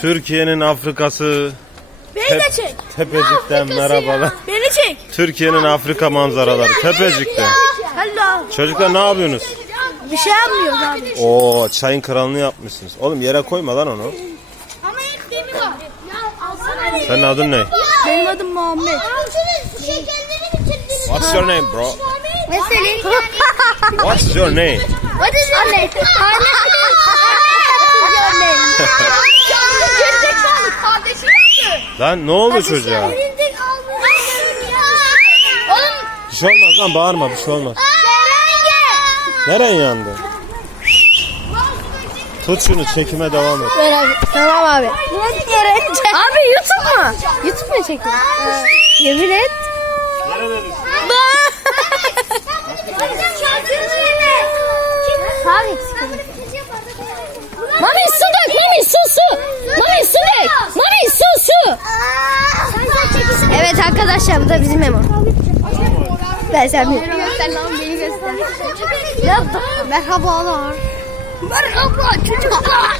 Türkiye'nin Afrika'sı Beni te çek. Tepecik'ten Afrikası merhabalar. Beni çek. Türkiye'nin Afrika manzaraları Belecek. Tepecik'te. Hello. Çocuklar ne yapıyorsunuz? Bir şey yapmıyoruz abi. Oo, çayın kralını yapmışsınız. Oğlum yere koyma lan onu. Ama ilk demi var. Senin adın oh, ne? Benim şey adım Muhammed. Şekerli What's your name, bro? What's your name? What is your name? What is your name? Lan ne oldu Tadeşim. çocuğa? Oğlum... bir şey olmaz lan bağırma bir şey olmaz. Neren yandı? Tut şunu çekime devam et. Ver abi. Tamam abi. Abi YouTube mu? YouTube mu çekiyor? Yemin et. Nereden Mami su, su, su, su. Mami, mami su Mami su Mami su Evet arkadaşlar bu da bizim Emo. Ben sen mi? Merhabalar. A. Merhaba çocuklar.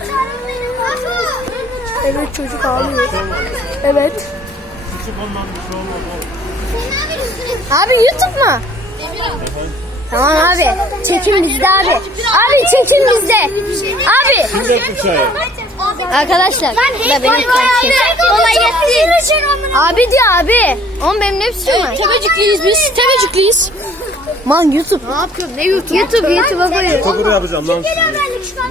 Evet çocuk ağlıyor. Evet. Abi YouTube mu? Tamam abi. Çekim bizde abi. Abi, biz abi. Abi, abi. Abi, abi. abi çekim bizde. Abi. Arkadaşlar. Ben benim Abi diyor abi. Oğlum benim ne var? Evet, tebecikliyiz biz. tebecikliyiz. Man YouTube. Ne yapıyorsun? Ne YouTube? YouTube YouTube'a koyuyor. YouTube'u YouTube yapacağım Man, lan.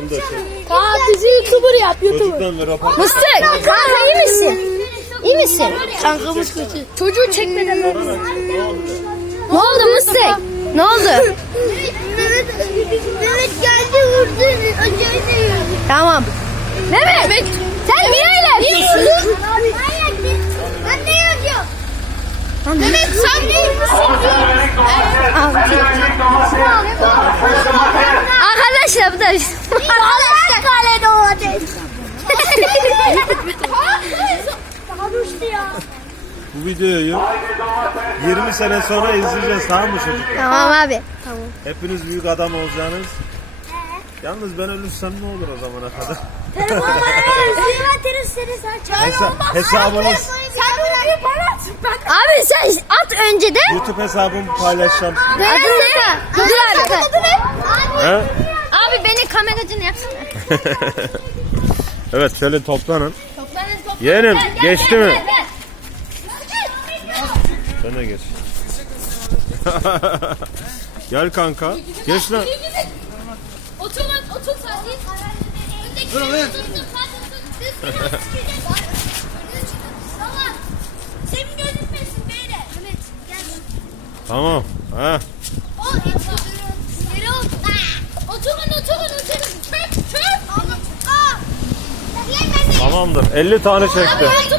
Çekil bizi YouTuber yap YouTube'u. Mıstık. Kanka iyi misin? İyi misin? Kankamız kötü. Çocuğu çekmeden hmm. Ay, ne, ne oldu, oldu? Mısır? Ne oldu? Mehmet, evet, evet, geldi evet. vurdu. Önce Tamam. Mehmet, Mehmet. sen niye öyle yapıyorsun? ne yapıyor. Mehmet sen ne yapıyorsun? Arkadaşlar bu da. Arkadaşlar. videoyu 20 sene sonra izleyeceğiz tamam mı çocuklar? Tamam abi. Tamam. Hepiniz büyük adam olacaksınız. Ee? Yalnız ben ölürsem ne olur o zamana kadar? Telefonlarınız Abi sen at önce de. Youtube hesabımı paylaşacağım. Ne Dur abi. Dur abi. abi. Abi. abi beni kameracını yapsın. evet şöyle toplanın. Toplanın, toplanın. Yeğenim gel, gel, geçti gel, mi? Gel, gel. gel. Sen de gel. gel kanka. Gel lan. Otur lan. Otur sen. Dur lan. Tamam. Ha. Tamamdır. 50 tane çekti.